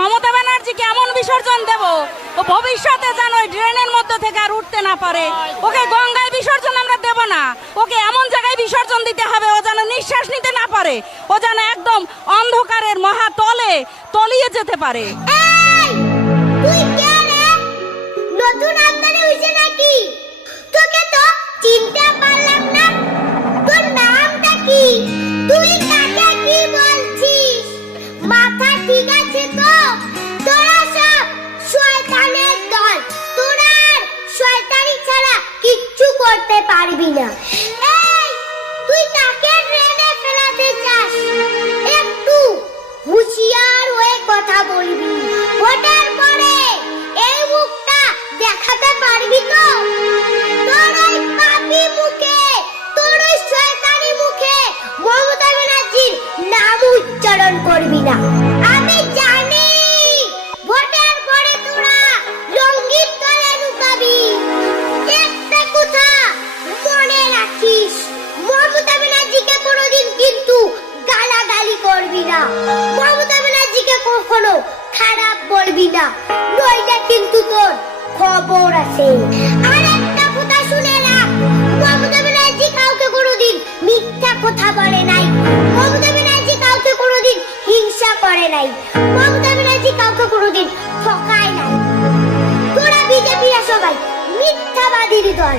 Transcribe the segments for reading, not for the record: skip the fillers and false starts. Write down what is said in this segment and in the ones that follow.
মমতা ব্যানার্জিকে এমন বিসর্জন দেব ও ভবিষ্যতে যেন ওই ড্রেনের মধ্যে থেকে আর উঠতে না পারে। ওকে গঙ্গায় বিসর্জন আমরা দেব না, ওকে এমন জায়গায় বিসর্জন দিতে হবে ও যেন নিঃশ্বাস নিতে না পারে, ও যেন একদম অন্ধকারের মহাতলে তলিয়ে যেতে পারে। তুই কে রে? নতুন আমদানি হইছে নাকি? তোকে তো চিনতে পারলাম না। তোর নামটা কি? তুই কাকে কি বলছিস? মাথা ঠিক আছে তো? তোরা সব শয়তানের দল। তোরা আর শয়তানি ছাড়া কিচ্ছু করতে পারবি না। এই তুই কাকে ট্রেনে ফেলাতে চাস? একটু হুঁশিয়ার হয়ে কথা বলবি। ভোটের পরে এই মুখটা দেখাতে পারবি তো? তোর ওই পাপী মুখে, তোর ওই শয়তানি মুখে মমতা ব্যানার্জির নাম উচ্চারণ করবি না। আমি জানি ভোটের পরে তোরা রঙিন দলে ঢুকাবি। একটা কথা মনে রাখিস, মমতা ব্যানার্জিকে কোনোদিন কিন্তু গালাগালি করবি না, মমতা ব্যানার্জিকে কখনো খারাপ বলবি না, নইলে কিন্তু তোর খবর আছে। আর একটা কথা শুনে রাখ, মমতা ব্যানার্জি কাউকে কোনোদিন মিথ্যা কথা বলে নাই, মমতা ব্যানার্জি কাউকে কোনোদিন হিংসা করে নাই, মমতা ব্যানার্জি কাউকে কোনোদিন ঠকায় নাই। তোরা বিজেপিরা সবাই মিথ্যাবাদীর দল।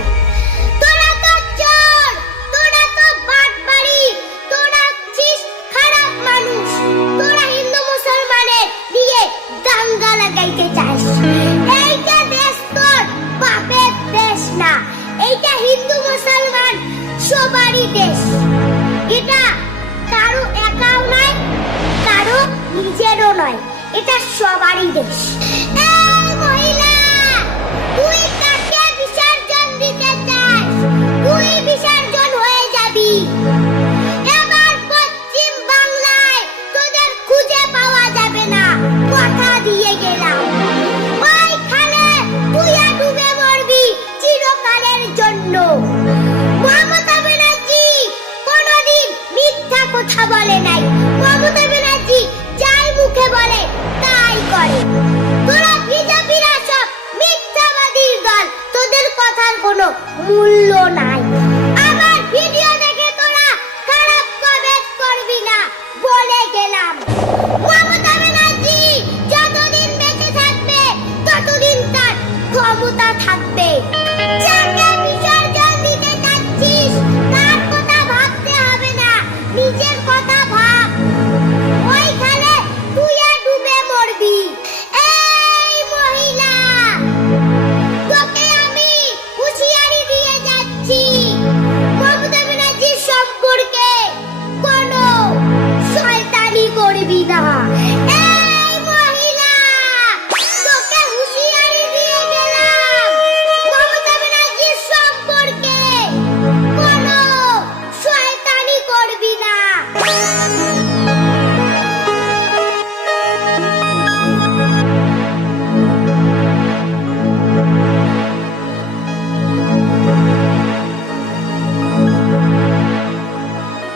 তোরা তো চোর, তোরা তো বাটপাড়ি, তোরা হচ্ছিস খারাপ মানুষ। তোরা হিন্দু মুসলমানের দিয়ে দাঙ্গা লাগাইতে চাস। এইটা দেশ তোর বাপের দেশ না, এইটা হিন্দু মুসলমান সবারই দেশ। এটা কারো একাও নয়, কারো নিজেরও নয়, এটা সবারই দেশ। এই মহিলা, তুই কাকে বিসর্জন দিতে চাস? তুই বিসর্জন হয়ে যাবি। এবার পশ্চিম বাংলায় তোদের খুঁজে পাওয়া যাবে না, কথা দিয়ে গেলাম। ওইখানে তুই ডুবে মরবি চিরকালের জন্য। মমতা ব্যানার্জি কোনোদিন মিথ্যা কথা বলে নাই, মমতা ব্যানার্জি যাই মুখে বলে তাই করে। তোরা বিজেপিরা সব মিথ্যাবাদীর দল, তোদের কথার কোনো মূল্য নাই। আমার ভিডিও দেখে তোরা খারাপ কমেন্ট করবি না, বলে গেলাম। মমতা ব্যানার্জি যতদিন বেঁচে থাকবে ততদিন তার ক্ষমতা থাকবে।